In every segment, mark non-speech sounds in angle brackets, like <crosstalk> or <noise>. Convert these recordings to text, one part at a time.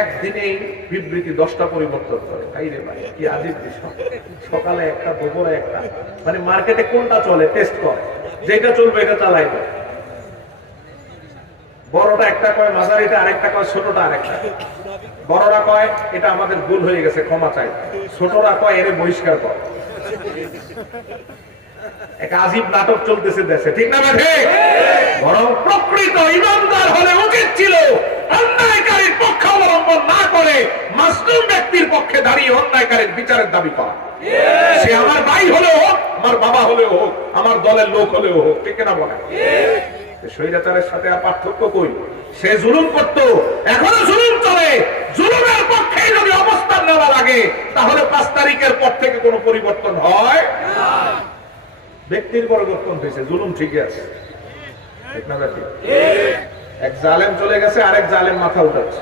একদিনেই বিবৃতি দশটা পরিবর্তন করে। তাই রে ভাই, কি আজিব সকালে একটা, দুপুরে একটা। মানে মার্কেটে কোনটা চলে টেস্ট করে। যেটা চলবে, এটা চালাই বড়টা একটা কয়, মাঝারিটা আরেকটা কয়, ছোটটা আরেকটা বড়রা কয়, এটা আমাদের ভুল হয়ে গেছে, ক্ষমা চাই। ছোটরা কয়, এর বহিষ্কার কর। এক আজীব নাটক চলতেছে দেশে। ঠিক না বরং প্রকৃত ইমানদার হলে উচিত ছিল অন্যায়কারীর পক্ষ অবলম্বন না করে মাসলুম ব্যক্তির দাঁড়িয়ে অন্যায়কারীর বিচারের দাবি করা। সে আমার ভাই হলেও হোক, আমার বাবা হলেও হোক, আমার দলের লোক হলেও হোক, ঠিক না বলে স্বৈরাচারের সাথে পার্থক্য কই? সে জুলুম করত, এখনও জুলুম চলে। জুলুমের পক্ষে যদি অবস্থান নেওয়া লাগে, তাহলে পাঁচ তারিখের পর থেকে কোনো পরিবর্তন হয় ব্যক্তির পরিবর্তন হয়েছে, জুলুম ঠিকই আছে। এক জালেম চলে গেছে, আরেক জালেম মাথা উঠাচ্ছে।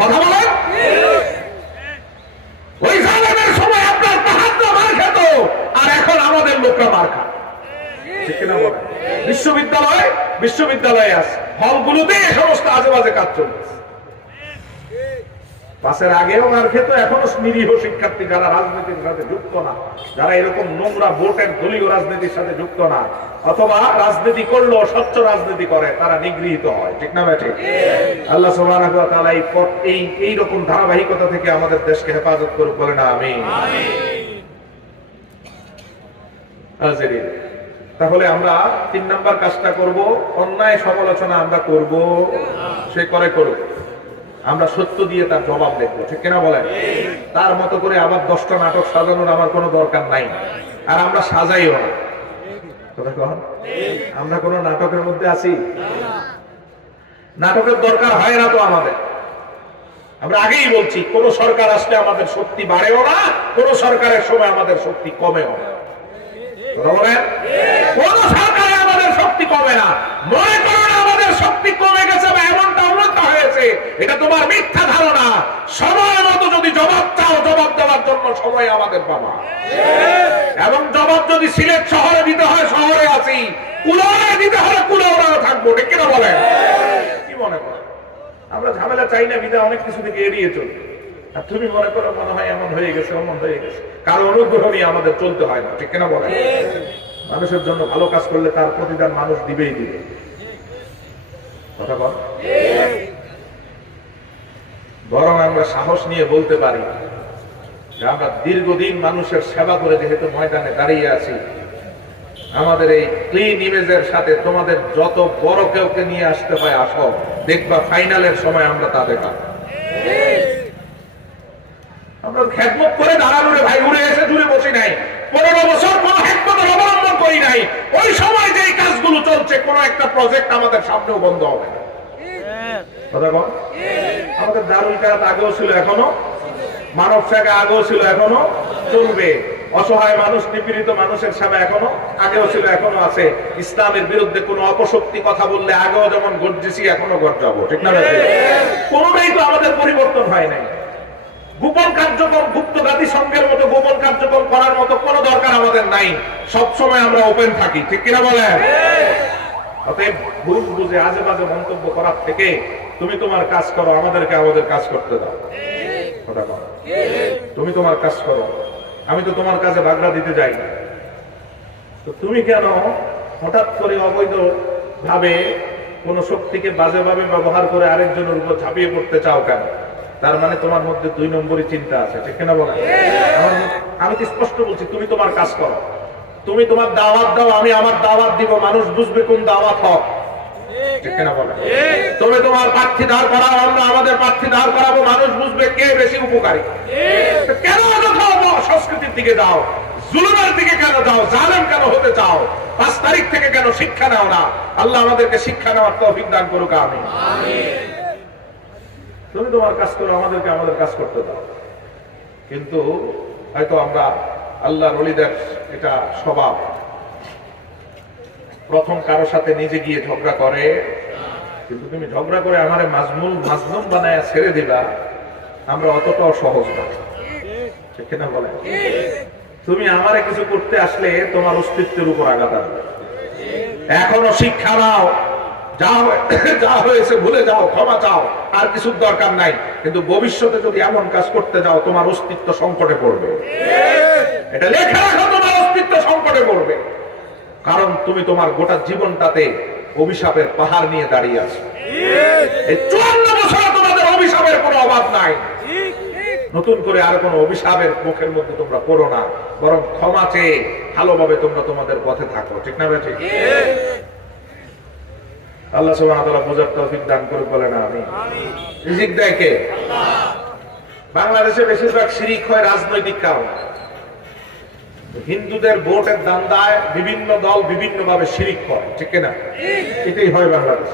কথা বলেন ওই জালেমের সময় আপনার পাহাড় মার খেত আর এখন আমাদের লোকরা মার খায় ঠিক বিশ্ববিদ্যালয় আছে। হলগুলোতে এই সমস্ত আজে বাজে কাজ চলছে। পাশের আগেও মার এখনও নিরীহ শিক্ষার্থী যারা রাজনীতির সাথে যুক্ত না, যারা এরকম নোংরা ভোটের দলীয় রাজনীতির সাথে যুক্ত না, অথবা রাজনীতি করলেও স্বচ্ছ রাজনীতি করে, তারা নিগৃহীত হয়। ঠিক না ঠিক। আল্লাহ এই এই এই রকম ধারাবাহিকতা থেকে আমাদের দেশকে হেফাজত করুক, বলে না আমি তাহলে আমরা তিন নাম্বার কাজটা করব, অন্যায় সমালোচনা আমরা করব। সে করে করুক। আমরা সত্য দিয়ে তার জবাব দেখব, ঠিক কিনা বলেন? তার মতো করে আবার দশটা নাটক সাজানোর আমার কোনো দরকার নাই। আর আমরা সাজাইও না। আমরা কোন নাটকের মধ্যে আছি? নাটকের দরকার হয় না তো আমাদের। আমরা আগেই বলছি, কোন সরকার আসলে আমাদের শক্তি বাড়েও না, কোন সরকারের সময় আমাদের শক্তি কমেও না? কোন সরকারে আমাদের শক্তি কমে না। মনে করো আমাদের শক্তি কমে গেছে বা এমনটা উন্নত হয়েছে। এটা তোমার মিথ্যা ধারণা। সময় মতো যদি জবাব চাও, জবাব দেওয়ার জন্য সময় আমাদের বাবা। এবং জবাব যদি সিলেট শহরে দিতে হয়, শহরে আছি। কুলারে দিতে হলে কুলারে থাকব। ঠিক কিনা বলেন? কি মনে করো? আমরা ঝামেলা চাই না বিদা অনেক কিছু থেকে এড়িয়ে চলি। আর তুমি মনে করো মনে হয় এমন হয়ে গেছে, অমন হয়ে গেছে। কারও অনুগ্রহ নিয়ে আমাদের চলতে হয় না, ঠিক কিনা বলেন? মানুষের জন্য ভালো কাজ করলে তার প্রতিদান মানুষ দিবেই দিবে। কথা বল। বরং আমরা সাহস নিয়ে বলতে পারি যে আমরা দীর্ঘদিন মানুষের সেবা করে যেহেতু ময়দানে দাঁড়িয়ে আছি, আমাদের এই ক্লিন ইমেজের সাথে তোমাদের যত বড় কেউকে নিয়ে আসতে হয়, আসো। দেখবা ফাইনালের সময় আমরা তাদের পাবো। আমরা খেদমত করে দাঁড়ানো রে ভাই, উড়ে এসে জুড়ে বসি নাই। পনেরো বছর কোন হেকমতের অবলম্বন করি নাই। ওই সময় যে কাজগুলো চলছে, কোন একটা প্রজেক্ট আমাদের সামনেও বন্ধ হবে না। আমাদের দারুল কারাত আগেও ছিল, এখনও? মানব সেবা আগেও ছিল, এখনও? চলবে। অসহায় মানুষ, নিপীড়িত মানুষের সেবা এখনও? আগেও ছিল, এখনও আছে। ইসলামের বিরুদ্ধে কোনো অপশক্তি কথা বললে আগেও যেমন গর্জেছি এখনও গর্জাবো। ঠিক না? কোনোটাই তো আমাদের পরিবর্তন হয় নাই। গোপন কার্যক্রম গুপ্ত জাতিসংঘের মতো, গোপন কার্যক্রম করার মতো কোনো দরকার আমাদের নাই। সব সময় আমরা ওপেন থাকি, ঠিক কিনা অতএব ভুল বুঝে আজে বাজে মন্তব্য করার থেকে তুমি তোমার কাজ করো, আমাদেরকে আমাদের কাজ করতে দাও। তুমি তোমার কাজ করো। আমি তো তোমার কাছে বাগড়া দিতে যাই না। তো তুমি কেন হঠাৎ করে অবৈধ ভাবে কোন শক্তিকে বাজেভাবে ব্যবহার করে আরেকজনের উপর ঝাঁপিয়ে পড়তে চাও কেন? তার মানে তোমার মধ্যে দুই নম্বরই চিন্তা আছে, ঠিক না বলে আমি তো স্পষ্ট বলছি, তুমি তোমার কাজ করো। তুমি তোমার দাওয়াত দাও, আমি আমার দাওয়াত দিব, মানুষ বুঝবে কোন দাওয়াত হক। তুমি তোমার প্রার্থী দাঁড় আমরা আমাদের প্রার্থী দাঁড় করাবো, মানুষ বুঝবে কে বেশি উপকারী। কেন সংস্কৃতির দিকে যাও? জুলুমের দিকে কেন যাও? জালেম কেন হতে চাও? পাঁচ তারিখ থেকে কেন শিক্ষা নাও না? আল্লাহ আমাদেরকে শিক্ষা নেওয়ার তৌফিক দান করুক আমি তুমি তোমার কাজ করো, আমাদেরকে আমাদের কাজ করতে দাও। কিন্তু হয়তো আমরা আল্লাহ রলিদের এটা স্বভাব। প্রথম কারও সাথে নিজে গিয়ে ঝগড়া করে, কিন্তু তুমি ঝগড়া করে আমারে মাজমুল মাজলুম বানায় ছেড়ে দিবা, আমরা অতটাও সহজ না। বলে তুমি আমারে কিছু করতে আসলে তোমার অস্তিত্বের উপর আঘাত আসবে এখনও শিক্ষা নাও। যা <coughs> যা হয়েছে ভুলে যাও, ক্ষমা চাও, আর কিছুর দরকার নাই। কিন্তু ভবিষ্যতে যদি এমন কাজ করতে যাও, তোমার অস্তিত্ব সংকটে পড়বে। এটা লেখা রাখো, তোমার অস্তিত্ব সংকটে পড়বে। কারণ তুমি তোমার গোটা জীবনটাতে অভিশাপের পাহাড় নিয়ে দাঁড়িয়ে আছো। চুয়ান্ন বছরে তোমাদের অভিশাপের কোনো অভাব নাই। নতুন করে আর কোনো অভিশাপের মুখের মধ্যে তোমরা পড়ো না। বরং ক্ষমা চেয়ে ভালোভাবে তোমরা তোমাদের পথে থাকো। ঠিক না বেঠিক আল্লাহ সুবহানাহু ওয়া তাআলা বোঝার তৌফিক দান করে বলে না আমি রিজিক দেয় কে বাংলাদেশে বেশিরভাগ শিরিক হয় রাজনৈতিক কারণে। হিন্দুদের ভোটের দান্দায় বিভিন্ন দল বিভিন্ন ভাবে শিরিক করে ঠিক না এটাই হয় বাংলাদেশ।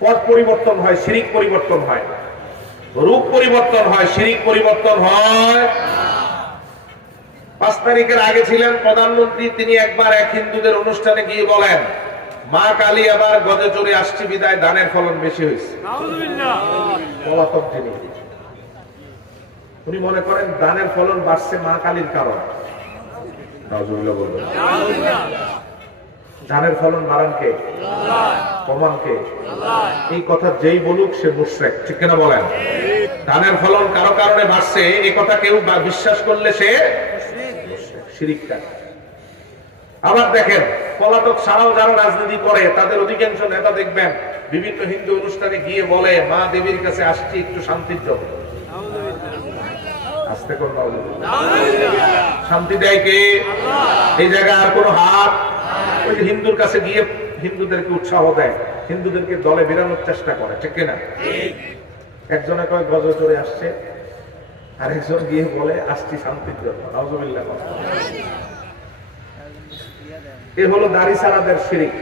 পথ পরিবর্তন হয় শিরিক পরিবর্তন হয়। রূপ পরিবর্তন হয় শিরিক পরিবর্তন হয়। পাঁচ তারিখের আগে ছিলেন প্রধানমন্ত্রী তিনি একবার এক হিন্দুদের অনুষ্ঠানে গিয়ে বলেন মা কালী আবার গজে চড়ে আসছি বিদায় ধানের ফলন বেশি হয়েছে। উনি মনে করেন ধানের ফলন বাড়ছে মা কালীর কারণ। ধানের ফলন বাড়ান কে? কমান কে? এই কথা যেই বলুক সে মুশরেক ঠিক কিনা বলেন? ধানের ফলন কারও কারণে বাড়ছে এই কথা কেউ বিশ্বাস করলে সে শিরিকটা আবার দেখেন পলাতক ছাড়াও যারা রাজনীতি করে তাদের অধিকাংশ নেতা দেখবেন বিভিন্ন হিন্দু অনুষ্ঠানে গিয়ে বলে মা দেবীর কাছে আসছি একটু শান্তির জন্য। আসতে শান্তি দেয় কে? এই জায়গায় আর কোনো হাত? ওই যে হিন্দুর কাছে গিয়ে হিন্দুদেরকে উৎসাহ দেয় হিন্দুদেরকে দলে বেরানোর চেষ্টা করে ঠিক কিনা? একজনে কয় গজ চড়ে আসছে। আরেকজন গিয়ে বলে আসছি শান্তির জন্য। নজবিল্লা এ হলো দাড়ি সারাদের শিরিক।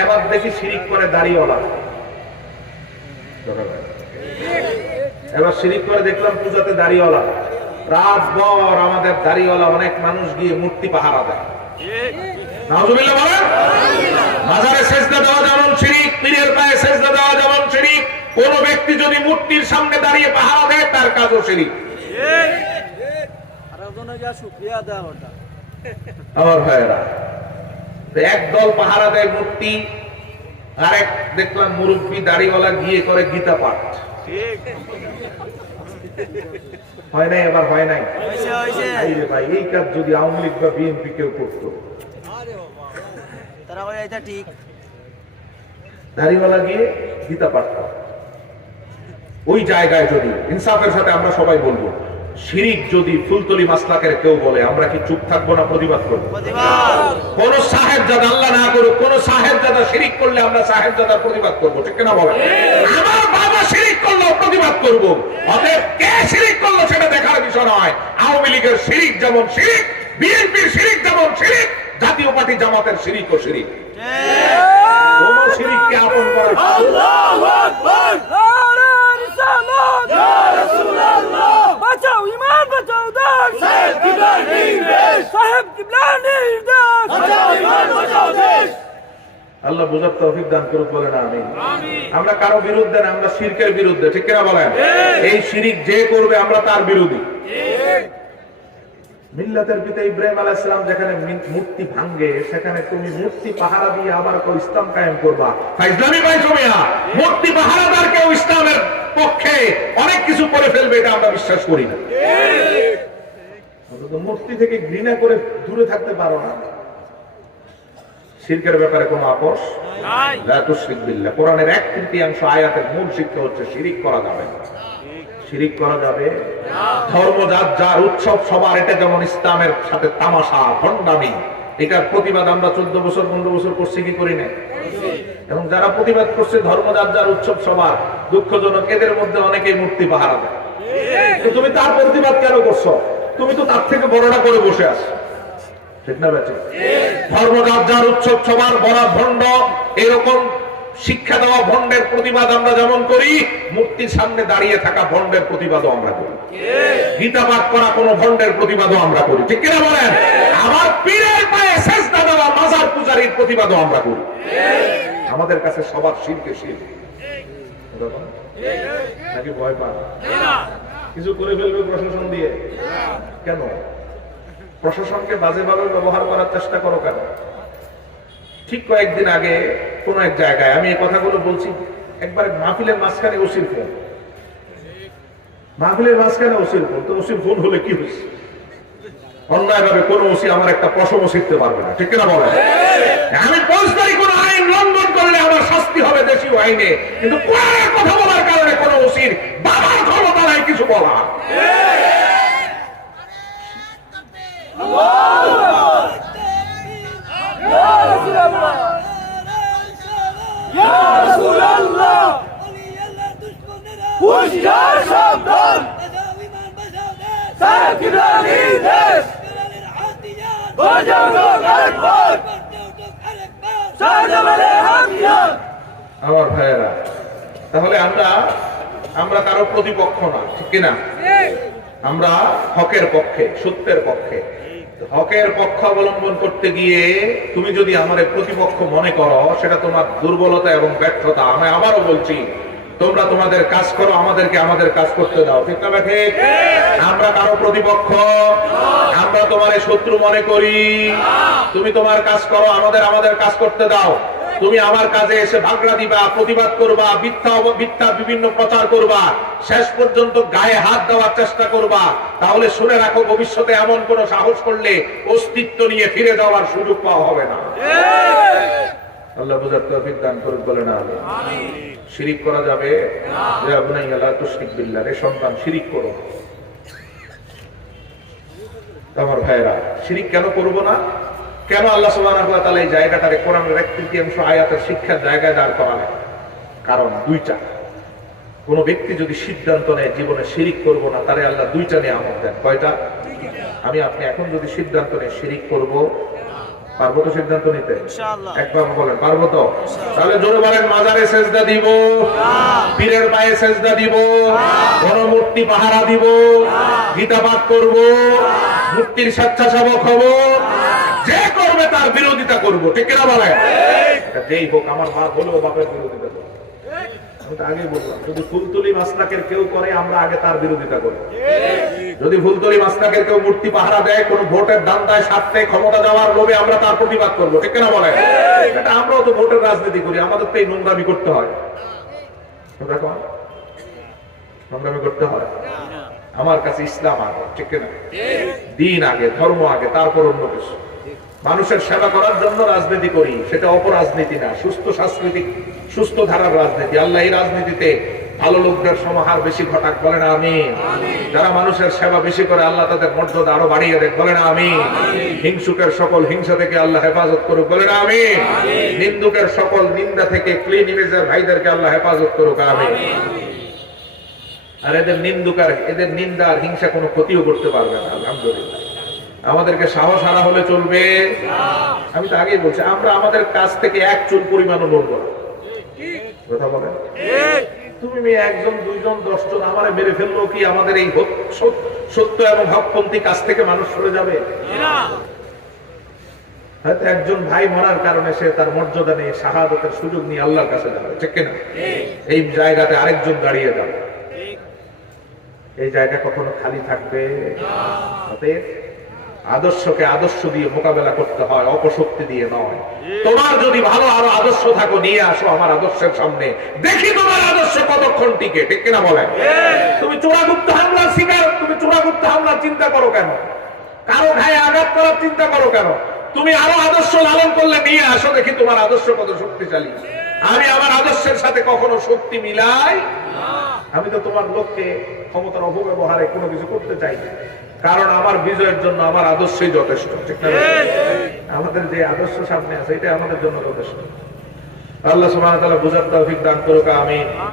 এবার দেখি শিরিক করে দাড়িওয়ালা। এবার শিরিক করে দেখলাম পূজাতে দাড়িওয়ালা। রাত ভর আমাদের দাড়িওয়ালা অনেক মানুষ গিয়ে মূর্তি পাহারা দেয়। মাজারে দেওয়া যেমন পীরের পায়ে দেওয়া যেমন কোন ব্যক্তি যদি মূর্তির সামনে দাঁড়িয়ে পাহারা দেয়, তার কাজও শিরিক। আর দেওয়া ওটা। আমার ভাইয়েরা। তো এক দল পাহারা দেয় মূর্তি আর এক দেখলাম মুরব্বী দাড়িওয়ালা গিয়ে করে গীতা পাঠ। হয় নাই হয় নাই? ভাই এই কাজ যদি আওয়ামী লীগ বা বিএনপি কেউ করতো। দাড়িওয়ালা গিয়ে গীতা পাঠ ওই জায়গায় যদি ইনসাফের সাথে আমরা সবাই বলব। শিরিক যদি ফুলতলি মাসলাকের কেউ বলে আমরা কি চুপ থাকব না প্রতিবাদ করব? কোন সাহেব জাদা আল্লাহ না করুক কোন সাহেব জাদা শিরিক করলে আমরা সাহেব জাদার প্রতিবাদ করব ঠিক না বলেন? আমার বাবা শিরিক করলেও প্রতিবাদ করব। অতএব কে শিরিক করল সেটা দেখার বিষয় নয়। আওয়ামী লীগের শিরিক যেমন শিরিক বিএনপির শিরিক যেমন শিরিক জাতীয় পার্টি জামাতের শিরিক। ও শিরিক কোন শিরিককে আপন করা আল্লাহ বুঝার তৌফিক দান করুক বলে না আমি আমরা কারও বিরুদ্ধে না আমরা শিরকের বিরুদ্ধে ঠিক কিনা বলেন? এই শিরিক যে করবে আমরা তার বিরোধী। মিল্লাতের পিতা ইব্রাহিম আলাইহিস সালাম যেখানে মূর্তি ভাঙ্গে সেখানে তুমি মূর্তি পাহারা দিয়ে আবার কেউ ইসলাম কায়েম করবা। ইসলামী ভাই জমিয়া মূর্তি পাহারাদার কেউ ইসলামের পক্ষে অনেক কিছু করে ফেলবে এটা আমরা বিশ্বাস করি না। মূর্তি থেকে ঘৃণা করে দূরে থাকতে পারো না। শিরকের ব্যাপারে কোনো আপোষ? বিল্লাহ। কোরআনের এক তৃতীয়াংশ আয়াতের মূল শিক্ষা হচ্ছে শিরিক করা যাবে শিরিক করা যাবে? যার উৎসব সবার এটা যেমন ইসলামের সাথে তামাশা ভণ্ডামি এটার প্রতিবাদ আমরা চোদ্দ বছর পনেরো বছর করছি কি করি না এবং যারা প্রতিবাদ করছে ধর্ম যার যার উৎসব সবার দুঃখজনক এদের মধ্যে অনেকেই মূর্তি পাহারা দেয়। তুমি তার প্রতিবাদ কেন করছ? তুমি তো তার থেকে বড়টা করে বসে আছো। ঠিক না বেঁচে ধর্ম যার উৎসব সবার বড় ভণ্ড, এরকম শিক্ষা দেওয়া ভণ্ডের প্রতিবাদ আমরা যেমন করি, মূর্তির সামনে দাঁড়িয়ে থাকা ভণ্ডের প্রতিবাদও আমরা করি। গীতা পাঠ করা কোন ভণ্ডের প্রতিবাদও আমরা করি। ঠিক কিনা বলেন? আমার পীরের পায়ে সেজদা দেওয়া মাজার পূজারীর প্রতিবাদও আমরা করি। আমাদের কাছে সবার শিল্পে শির। নাকি ভয় পান? কিছু করে ফেলবে প্রশাসন দিয়ে? কেন? প্রশাসনকে বাজেভাবে ব্যবহার করার চেষ্টা করো কেন? ঠিক কয়েকদিন আগে কোন এক জায়গায়, আমি এই কথাগুলো বলছি, একবার মাহফিলের মাঝখানে ওসির ফোন। মাহফিলের মাঝখানে ওসির ফোন, তো ওসির ফোন হলে কি হয়েছে? অন্যায় ভাবে কোন ওসি আমার একটা পশম শিখতে পারবে না, ঠিক না বলে আমি ফৌজদারি কোন আইন লঙ্ঘন করলে আমার শাস্তি হবে দেশীয় আইনে, কিন্তু কথা বলার কারণে কোন ওসির কিছু বলা রাসূলুল্লাহ রাসূলুল্লাহ হুশিয়ার সাবধান সাহেব কিবলানি দেশ বাজাও লোক আরেকবার শাহজালালে আমার ভাইয়েরা, তাহলে আমরা আমরা কারও প্রতিপক্ষ না, ঠিক কিনা? আমরা হকের পক্ষে, সত্যের পক্ষে। হকের পক্ষ অবলম্বন করতে গিয়ে তুমি যদি আমার প্রতিপক্ষ মনে করো, সেটা তোমার দুর্বলতা এবং ব্যর্থতা। আমি আবারও বলছি, তোমরা তোমাদের কাজ করো, আমাদেরকে আমাদের কাজ করতে দাও, ঠিক না আমরা কারও প্রতিপক্ষ, আমরা তোমার শত্রু মনে করি। তুমি তোমার কাজ করো, আমাদের আমাদের কাজ করতে দাও। তুমি আমার কাজে এসে ভাগড়া দিবা, প্রতিবাদ করবা, মিথ্যা বিভিন্ন প্রচার করবা, শেষ পর্যন্ত গায়ে হাত দেওয়ার চেষ্টা করবা। তাহলে শুনে রাখো, ভবিষ্যতে এমন কোন সাহস করলে অস্তিত্ব নিয়ে ফিরে যাওয়ার সুযোগ পাওয়া হবে না। আল্লাহ বুঝার তৌফিক দান করুক, বলে না শিরিক করা যাবে? লা তুশরিক বিল্লাহ, রে সন্তান, শিরিক করো। আমার ভাইরা শিরিক কেন করব না? কেন আল্লাহ তাআলা এই জায়গাটারে কোরআনের এক তৃতীয়াংশ আয়াতের শিক্ষার জায়গায় দাঁড় করালেন কারণ দুইটা। কোন ব্যক্তি যদি সিদ্ধান্ত নেয় জীবনে শিরিক করব না তারে আল্লাহ দুইটা নিয়ে আমল দেন। কয়টা? আমি আপনি এখন যদি সিদ্ধান্ত নেই শিরিক করব পারব তো সিদ্ধান্ত নিতে? একবার বলেন পারব তো? তাহলে জোরে বলেন মাজারে সেজদা দিব পীরের পায়ে সেজদা দিব কোন মূর্তি পাহারা দিব গীতা পাঠ করব মূর্তির স্বেচ্ছাসেবক হব যে করবে তার বিরোধিতা করব? ঠিক যেই হোক আমার মা হলেও বাপের বিরোধিতা করবে। বললাম যদি ফুলতুলি মাসলাকের কেউ করে আমরা আগে তার বিরোধিতা করি যদি ফুলতলি মাস্তাকের কেউ মূর্তি পাহারা দেয় কোন ভোটের দান্দায় স্বার্থে ক্ষমতা দেওয়ার লোভে আমরা তার প্রতিবাদ করব। ঠিক না বলে এটা আমরাও তো ভোটের রাজনীতি করি আমাদের তো এই নোংরামি করতে হয়। নোংরামি করতে হয়। আমার কাছে ইসলাম আগে ঠিক না দিন আগে ধর্ম আগে তারপর অন্য কিছু। মানুষের সেবা করার জন্য রাজনীতি করি সেটা অপরাজনীতি না সুস্থ সাংস্কৃতিক সুস্থ ধারার রাজনীতি। আল্লাহ এই রাজনীতিতে ভালো লোকদের সমাহার বেশি ঘটাক বলে না আমি যারা মানুষের সেবা বেশি করে আল্লাহ তাদের মর্যাদা আরও বাড়িয়ে দেখ বলে না আমি হিংসুকের সকল হিংসা থেকে আল্লাহ হেফাজত করুক বলে না আমি নিন্দুকের সকল নিন্দা থেকে ক্লিন ইমেজের ভাইদেরকে আল্লাহ হেফাজত করুক আমি আর এদের নিন্দুকার এদের নিন্দা আর হিংসা কোনো ক্ষতিও করতে পারবে না আলহামদুলিল্লাহ। আমাদেরকে সাহস আনা হলে চলবে। আমি তো আগেই বলছি, আমরা আমাদের কাছ থেকে এক চুল পরিমাণও লড়বো না। কথা বলেন? তুমি মেয়ে একজন, দুইজন, দশজন, আমারে মেরে ফেলল কি আমাদের এই সত্য এবং হকপন্থী কাছ থেকে মানুষ সরে যাবে? হয়তো একজন ভাই মরার কারণে সে তার মর্যাদা নেই, শাহাদতের সুযোগ নিয়ে আল্লাহর কাছে যাবে। ঠিক কিনা? এই জায়গাতে আরেকজন দাঁড়িয়ে যাবে। এই জায়গা কখনো খালি থাকবে? অতএব আদর্শকে আদর্শ দিয়ে মোকাবেলা করতে হয়, অপশক্তি দিয়ে নয়। তোমার যদি ভালো আরও আদর্শ থাকো, নিয়ে আসো আমার আদর্শের সামনে। দেখি তোমার আদর্শ কতক্ষণ টিকে, ঠিক কিনা বলে? তুমি চোরাগুপ্ত হামলার শিকার, তুমি চোরাগুপ্ত হামলার চিন্তা করো কেন? কারও গায়ে আঘাত করার চিন্তা করো কেন? তুমি আরও আদর্শ লালন করলে নিয়ে আসো, দেখি তোমার আদর্শ কত শক্তিশালী। আমি আমার আদর্শের সাথে কখনো শক্তি মিলাই আমি তো তোমার লোককে ক্ষমতার অপব্যবহারে কোনো কিছু করতে চাই না। কারণ আমার বিজয়ের জন্য আমার আদর্শই যথেষ্ট আমাদের যে আদর্শ সামনে আছে এটা আমাদের জন্য যথেষ্ট। আল্লাহ সুবহানাহু ওয়া তাআলা বুঝার তৌফিক দান করুক আমিন।